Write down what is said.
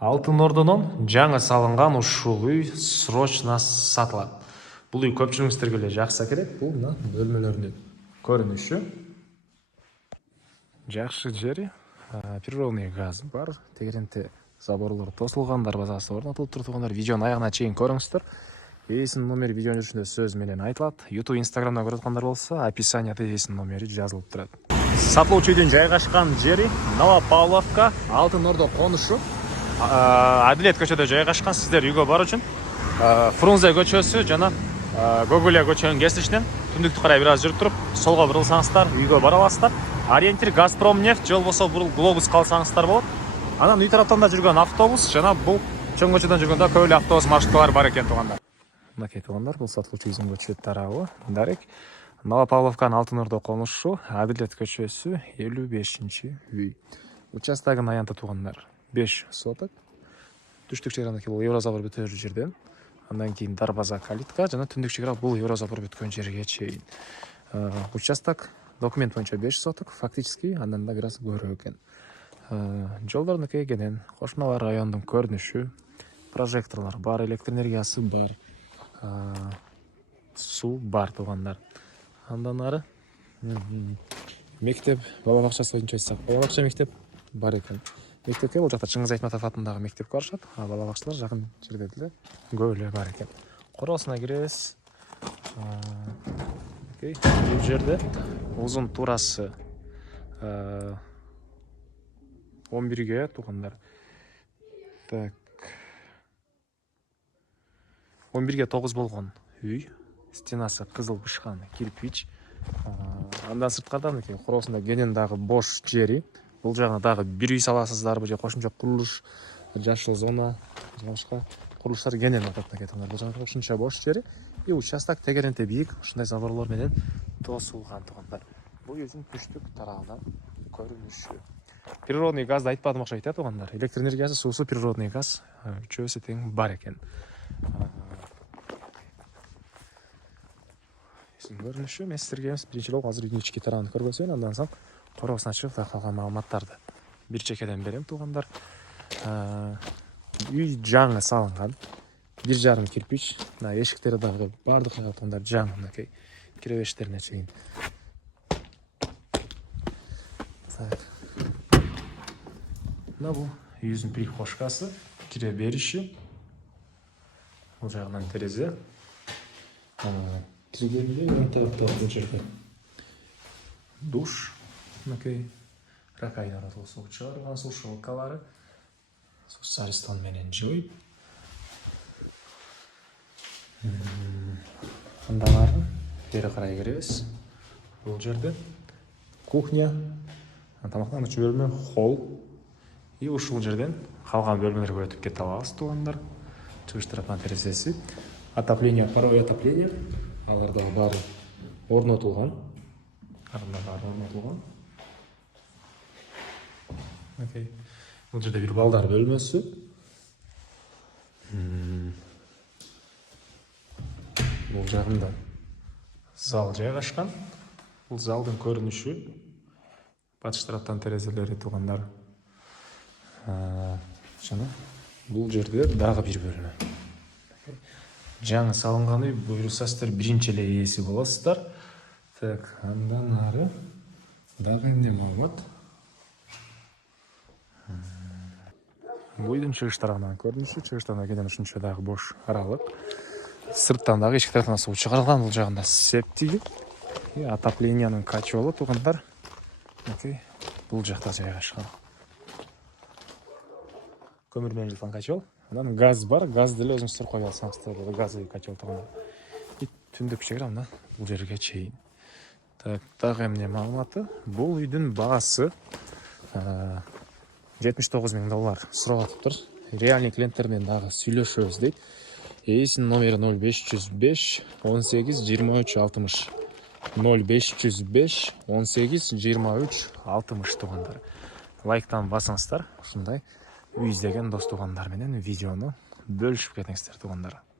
Алтын Ордонун жаңы салынган ушул үй срочно сатылат. Бул үй көпчүлүгүңүздөргө эле жакса керек. Бул мына бөлмөлөрүнүн көрүнүшү. Жакшы жери, природный газ бар, тегеренте заборлор тосулган, дарбазасы орнотулуп тургандар. Видеонун аягына чейин көрүңүздөр. Ээсинин номери видеонун жүрүшүндө сөз менен айтылат. YouTube, Instagramда көрүп аткандар болсо, описанияда ээсинин номери жазылып турат. Сатылуучу үйдүн жайгашкан жери Новопавловка, Алтын Ордо конушу. Адилет көчөдө жайгашкан. Сиздер үйгө баруу үчүн Фрунзе көчөсү жана Гоголя көчөнүн кесишинен түндүктү карай бир аз жүрүп туруп, солго бурулсаңыздар үйгө бара аласыздар. Ориентир Газпром нефть, же болбосо Глобус калсаңыздар болот. Анан үй тараптан да жүргөн автобус жана бул чоң көчөдөн жүргөндө көп эле автобус маршруткалар бар экен туугандар. Мынакей туугандар, бул сатылуучу үйдүн көчө тарабы. Дарек Новопавловканын Алтын Ордо конушу, Адилет көчөсү, 55-үй. Участогунун аянты туугандар 5 соток. Түштүк чеградагы бул Еврозабор бүтөөр жерден. Андан кийин дарбаза, калитка жана түндүк чегара бул Еврозабор бүткөн жерге чейин. Участок документ боюнча 5 соток, фактически андан да бир аз көбүрөөк экен. Жолдордун кегенен, кошуналар райондун көрүнүшү, прожекторлор бар, электр энергиясы бар, суу бар туугандар. Андан ары мектеп, бала бакчасы боюнча айтсак, бала бакча мектеп бар экен. Мектепке бул жакта Чыңгыз Айтматов атындагы мектепке барышат, бала бакчалар жакын жерде деле көп эле бар экен. Короосуна киребиз. Бул жерде узун туурасы 11ге туугандар. Так. 11ге 9 болгон үй. Стенасы кызыл бышкан кирпич. Андан сырткарда мынакей короосунда кенен дагы бош жери. Бул жагына дагы бир үй саласыздарбы же кошумча курулуш, жашыл зона, башка курулуштар кенен атат мынакей туугандар. Бул жагы ушунча бош жери. И участок тегеренте бийик, ушундай заборлор менен тосулган туугандар. Бул үйдүн түштүк тарабынан көрүнүшү. Природный газды айтпадым окшойт да туугандар. Электр энергиясы, суусу, природный газ үчөөсү тең бар экен. Көрүнүшү мен сиздерге биринчи жолу азыр үйдүн ички тарабын көргөзөйүн, андан соң короосуна чыгып калган маалыматтарды бир чекеден берем туугандар. Үй жаңы салынган, 1,5 кирпич, эшиктери дагы баардык туугандар жаңы, мынакей киребештерине чейин. Мына бул үйүбүздүн прихожкасы, кире бериши. Бул жагынан терезе. Киргенде оң тарапта бул жерде душ, мынакей ракайнада суу чыгарылган, суу шылкалары, суу саристон менен жууйт. Андан ары бери карай киребиз. Бул жерде кухня, тамактануучу бөлмө, холл. И ушул жерден калган бөлмөлөргө өтүп кете алабыз туугандар. Чыгыш тарапынан терезеси. Отопление, паровое отопление. Алар да баары орнотулган. Окей. Бул жерде бир балдар бөлмөсү. Бул жагында зал жайгашкан. Бул залдын көрүнүшү. Батыш тараптан терезелери туугандар. Жана бул жерде дагы бир бөлмө. Жаңы салынган үй, буюрса сиздер биринчи эле ээси болосуздар. Так, андан ары дагы эмне маалымат? Бул үйдүн чыгыш тарабынан көрүнүшү, чыгыш тарабынан кенен ушунча дагы бош аралык. Сырттан дагы эшик тарабынан суу чыгарылган, бул жагында септиги, отоплениянын котелу туугандар. Окей, бул жакта жайгашкан. Көмүр менен жылган котел. Анан газ бар, газ деле өзүңүздөр кое алсаңыздар болот, газовый котел туугандар. И түндүк чегара мына бул жерге чейин. Так, дагы эмне маалыматы? Бул үйдүн баасы $79,000 сурап атыптыр. Реальный клиенттер менен дагы сүйлөшөбүз дейт. Ээсинин номери 0505 18 23 60. 0505 18 23 60 туугандар. Лайктан басыңыздар, ушундай үй издеген дос туугандар менен видеону бөлүшүп кетиңиздер туугандар.